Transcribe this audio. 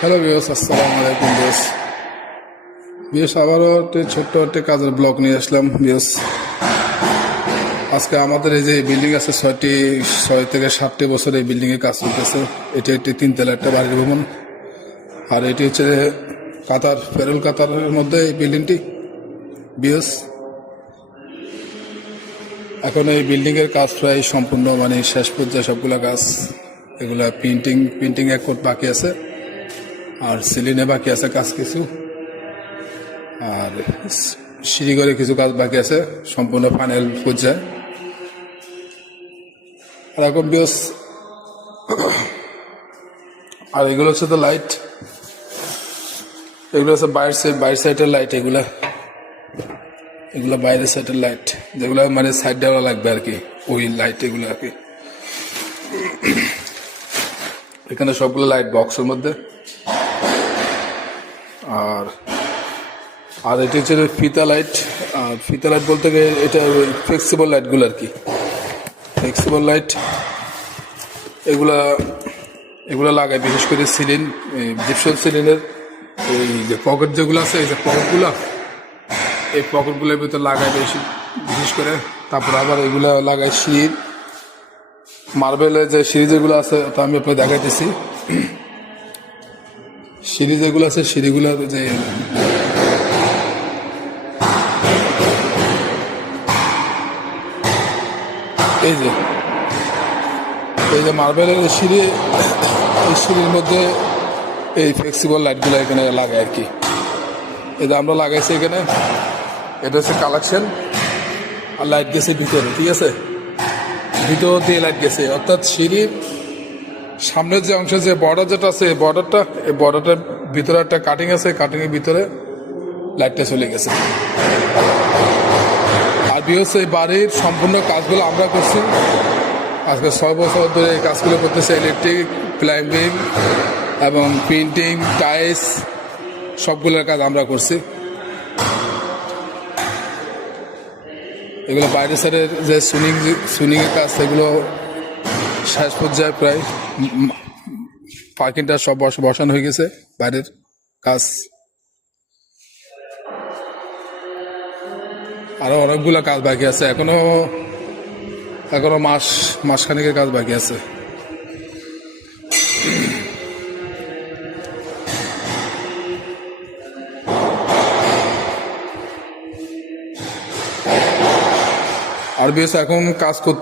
Hello viewers, আসসালামু আলাইকুম viewers. আবারও একটি ছোট্ট একটি কাজের ব্লগ নিয়ে আসলাম ভিউয়ার্স। আজকে আমাদের এই যে বিল্ডিং আছে 6 থেকে 7টি বছর এই বিল্ডিংয়ে কাজ চলতেছে। এটি একটি 3 তলা একটা বাড়ির ভবন, আর এটি হচ্ছে কাতার, ফেরুল কাতারের মধ্যে এই বিল্ডিংটি ভিউয়ার্স। এখন এই বিল্ডিংয়ের কাজ প্রায় সম্পূর্ণ, মানে শেষ পর্যায়ে সবগুলা কাজ। এগুলা প্রিন্টিং এক কোট বাকি আছে, আর সিলিনে বাকি আছে কাজ কিছু, আর সিঁড়িঘরে কিছু কাজ বাকি আছে, সম্পূর্ণ ফাইনাল পর্যায়ে। এরকম বিয়স। আর এগুলো হচ্ছে তো লাইট, এগুলো হচ্ছে বাইরের সাইডের লাইট। এগুলো বাইরের সাইডের লাইট, যেগুলো মানে সাইড দেওয়া লাগবে আর কি, ওই লাইট এগুলো আর কি। এখানে সবগুলো লাইট বক্সের মধ্যে। আর এটি হচ্ছে ফিতা লাইট। আর ফিতা লাইট বলতে গেলে এটা ফ্লেক্সিবল লাইটগুলো আর কি, ফ্লেক্সিবল লাইট। এগুলা লাগায় বিশেষ করে সিলিন, জিপসাম সিলিনের এই যে পকেট যেগুলো আছে, এই যে পকেটগুলো, এই পকেটগুলোর ভিতরে লাগায় বিশেষ করে। তারপর আবার এগুলা লাগায় সিঁড়ির, মার্বেলের যে সিঁড়ি যেগুলো আছে, তা আমি আপনাকে দেখাইতেছি। সিঁড়ি যেগুলো আছে, সিঁড়িগুলো যে এই যে মার্বেলের সিঁড়ি, এই সিঁড়ির মধ্যে এই ফ্লেক্সিবল লাইটগুলো এখানে লাগায় আর কি। এই যে আমরা লাগাইছি এখানে, এটা হচ্ছে কালেকশন। আর লাইট গেছে ভিতরে, ঠিক আছে, ভিতর দিয়ে লাইট গেছে। অর্থাৎ সিঁড়ির সামনের যে অংশ, যে বর্ডার যেটা আছে, এই বর্ডারটার ভিতরে একটা কাটিং আছে, কাটিংয়ের ভিতরে লাইটটা চলে গেছে। আর বিহস এই বাড়ির সম্পূর্ণ কাজগুলো আমরা করছি। আজকে 6 বছর ধরে এই কাজগুলো করতেছে। ইলেকট্রিক, প্লাম্বিং এবং পেন্টিং, টাইলস, সবগুলোর কাজ আমরা করছি। এগুলো বাইরের সাইডের যে সুইনিংয়ের কাজ, সেগুলো শেষ পর্যায়ে প্রায়। পার্কিংটা সব বসানো হয়ে গেছে, বাইরের কাজ। আরো অনেকগুলো কাজ বাকি আছে, এখনো মাসখানেকের কাজ বাকি আছে। আর বেশ এখন কাজ করতে